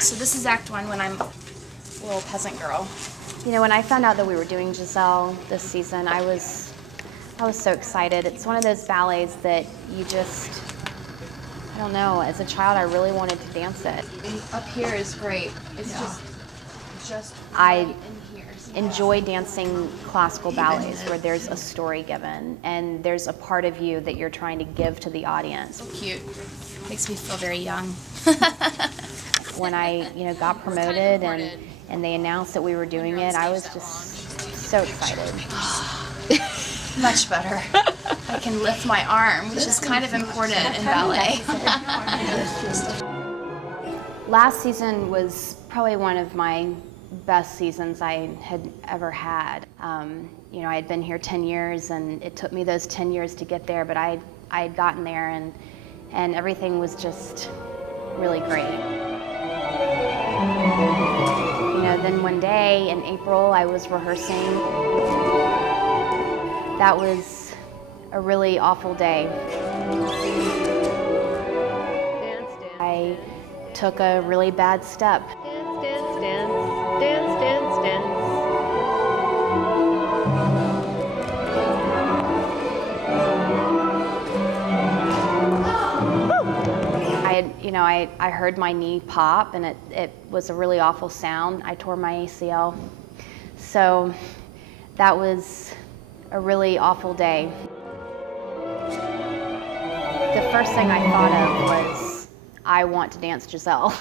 So this is Act 1 when I'm a little peasant girl. You know, when I found out that we were doing Giselle this season, I was so excited. It's one of those ballets that you just, I don't know, as a child I really wanted to dance it. And up here is great. It's just I right in here. So enjoy dancing classical ballets where there's a story given and there's a part of you that you're trying to give to the audience. so cute. Makes me feel very young. When I, got promoted and they announced that we were doing it, I was just so excited. Much better. I can lift my arm, which is kind of important in ballet. Last season was probably one of my best seasons I had ever had. I had been here 10 years and it took me those 10 years to get there, but I had gotten there and everything was just really great. Then one day in April I was rehearsing. That was a really awful day. I took a really bad step. Dance, dance, dance, dance, dance, dance. I heard my knee pop and it was a really awful sound. I tore my ACL. So that was a really awful day. The first thing I thought of was, I want to dance Giselle.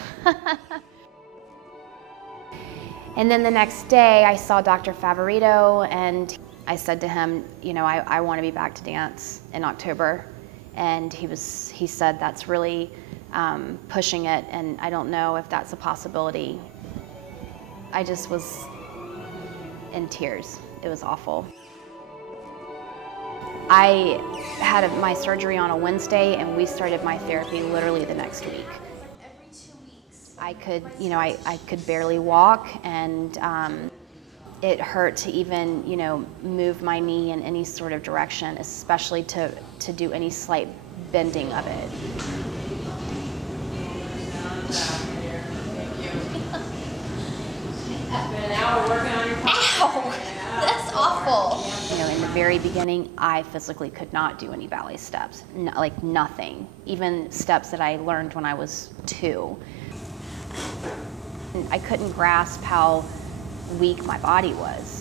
And then the next day I saw Dr. Favorito and I said to him, I want to be back to dance in October. And he said, that's really pushing it, and I don't know if that's a possibility. I just was in tears. It was awful. I had my surgery on a Wednesday, and we started my therapy literally the next week. Every 2 weeks. I could, I could barely walk, and it hurt to even, move my knee in any sort of direction, especially to do any slight bending of it. An hour working on your Ow! That's awful. In the very beginning, I physically could not do any ballet steps, like nothing. Even steps that I learned when I was 2. And I couldn't grasp how weak my body was.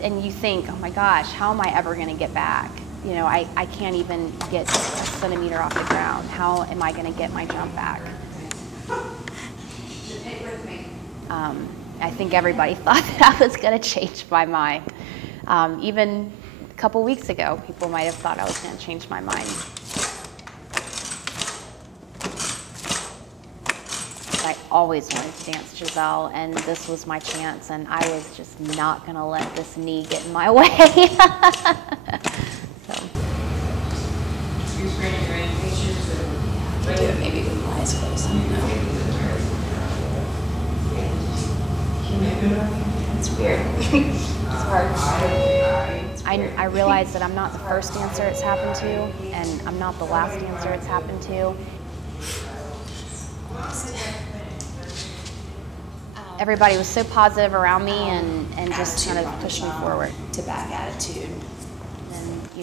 And you think, oh my gosh, how am I ever going to get back? I can't even get a centimeter off the ground. How am I going to get my jump back? I think everybody thought that I was going to change my mind. Even a couple weeks ago, people might have thought I was going to change my mind. I always wanted to dance Giselle, and this was my chance, and I was just not going to let this knee get in my way. Do it maybe with my eyes closed. I don't know. It's weird. It's hard. I realize that I'm not the first dancer it's happened to, and I'm not the last dancer it's happened to. Everybody was so positive around me and just kind of pushed me forward. To back attitude.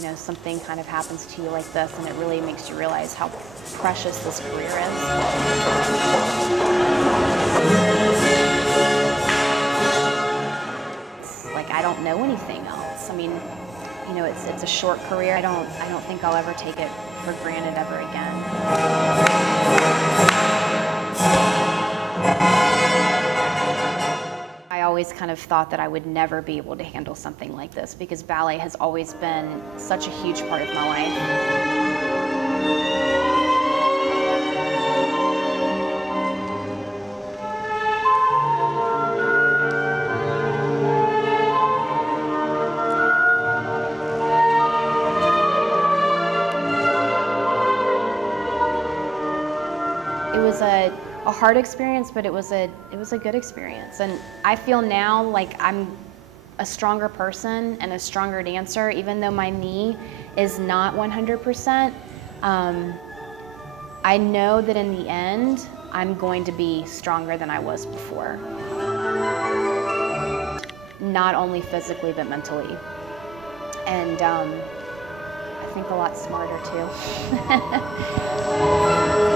And something kind of happens to you like this, and it really makes you realize how precious this career is. It's like I don't know anything else. I mean, it's a short career. I don't think I'll ever take it for granted ever again. I always kind of thought that I would never be able to handle something like this because ballet has always been such a huge part of my life. It was a hard experience, but it was a good experience. And I feel now like I'm a stronger person and a stronger dancer, even though my knee is not 100%. I know that in the end, I'm going to be stronger than I was before. Not only physically, but mentally. And I think a lot smarter too.